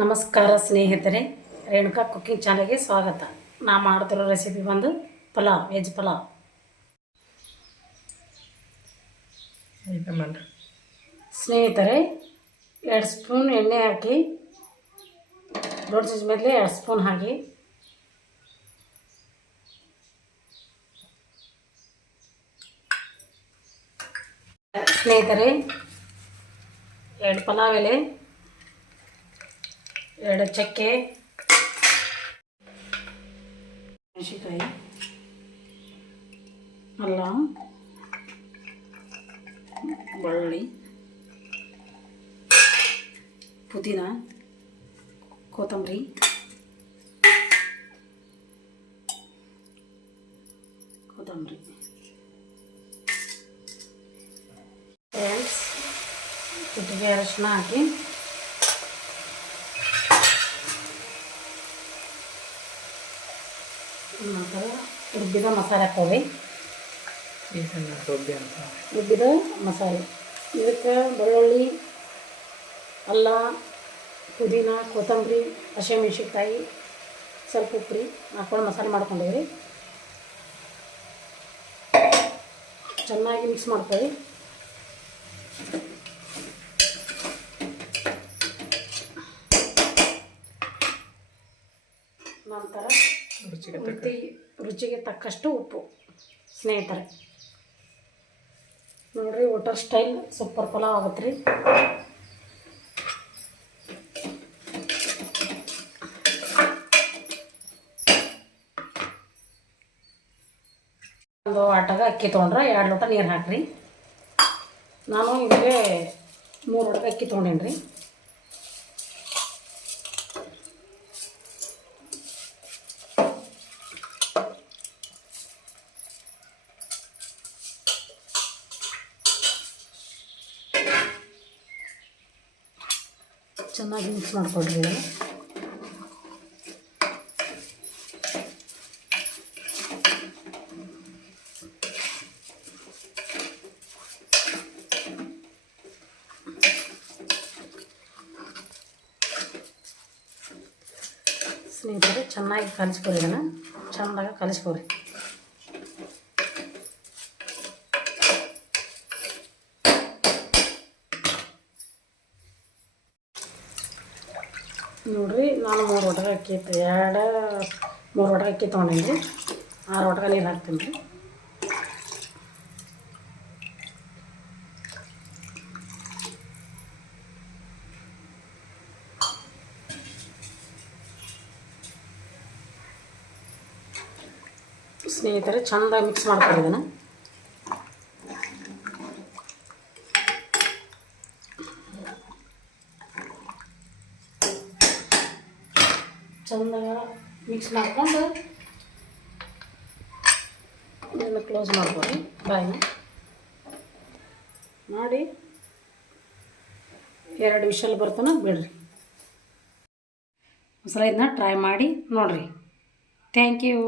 ನಮಸ್ಕಾರ ಸ್ನೇಹಿತರೆ, ರೇಣುಕಾ ಕುಕಿಂಗ್ ಚಾನಲ್ಗೆ ಸ್ವಾಗತ. ನಾ ಮಾಡ್ತಿರೋ ರೆಸಿಪಿ ಬಂದು ಪಲಾವ್, ವೆಜ್ ಪಲಾವ್. ಸ್ನೇಹಿತರೆ, 2 ಸ್ಪೂನ್ ಎಣ್ಣೆ ಹಾಕಿ, ದೊಡ್ಡ ಚಮಚ ಮೇಲೆ 2 ಸ್ಪೂನ್ ಹಾಕಿ, ಸ್ನೇಹಿತರೆ 2 ಪಲಾವ್ ಎಲೆ, 2 ಚಕ್ಕೆ, ಮೆಣಸಿನಕಾಯಿ, ಅಲ್ಲ, ಬೆಳ್ಳುಳ್ಳಿ, ಪುದೀನ, ಕೊತ್ತಂಬರಿ, ಚಿಟಿಕೆ ಅರಿಶಿನ ಹಾಕಿ, ನಂತರ ರುಬ್ಬಿದ ಮಸಾಲೆ ಹಾಕೋರಿ. ರುಬ್ಬಿದ ಮಸಾಲೆ ಇದಕ್ಕೆ ಬೆಳ್ಳುಳ್ಳಿ, ಅಲ್ಲ, ಪುದೀನ, ಕೊತ್ತಂಬರಿ, ಹಸಿಮೆಣ್ಸಿನ್ಕಾಯಿ, ಸ್ವಲ್ಪ ಉಪ್ಪು ಹಾಕೊಂಡು ಮಸಾಲೆ ಮಾಡ್ಕೊಂಡಿವ್ರಿ. ಚೆನ್ನಾಗಿ ಮಿಕ್ಸ್ ಮಾಡ್ಕೊಳ್ಳಿ. ನಂತರ ರುಚಿಗೆ ತಕ್ಕಷ್ಟು ಉಪ್ಪು. ಸ್ನೇಹಿತರೆ ನೋಡ್ರಿ, ಹೋಟೆಲ್ ಸ್ಟೈಲ್ ಸೂಪರ್ ಪಲಾವ್ ಆಗುತ್ತೆ ರೀ. ಒಂದು ಆಟಗ ಅಕ್ಕಿ ತೊಗೊಂಡ್ರೆ 2 ಲೋಟ ನೀರು ಹಾಕ್ರಿ. ನಾನು ಇಲ್ಲಿಗೆ 3 ಲೋಟ ಅಕ್ಕಿ ತೊಗೊಂಡೇನಿ ರೀ. ಚೆನ್ನಾಗಿ ಮಿಕ್ಸ್ ಮಾಡಿಕೊಡ್ರಿ. ಸ್ನೇಹಿತರೆ ಚೆನ್ನಾಗಿ ಕಲಿಸ್ಕೊರಿ, ಇದನ್ನು ಚೆಂದಾಗಿ ಕಲಿಸ್ಕೊರಿ. ನೋಡ್ರಿ, ನಾನು 3 ಲೋಟ ಅಕ್ಕಿ 3 ಲೋಟ ಅಕ್ಕಿ ತೊಗೊಂಡಿನಿ. 6 ಲೋಟ ನೀರು ಹಾಕ್ತೀನಿ ರೀ. ಸ್ನೇಹಿತರೆ ಚೆಂದಾಗಿ ಮಿಕ್ಸ್ ಮಾಡ್ಕೊಳ್ಳಿ ಇದನ್ನು. ಚೆಂದಾಗ ಮಿಕ್ಸ್ ಮಾಡ್ಕೊಂಡು ಇದನ್ನು ಕ್ಲೋಸ್ ಮಾಡ್ಕೊಳ್ಳಿ. ಬಾಯಿನ ಮಾಡಿ 2 ವಿಷಲ್ ಬರ್ತಾನೆ ಬಿಡ್ರಿ. ಒಂದ್ಸಲ ಇದನ್ನ ಟ್ರೈ ಮಾಡಿ ನೋಡಿರಿ. Thank you.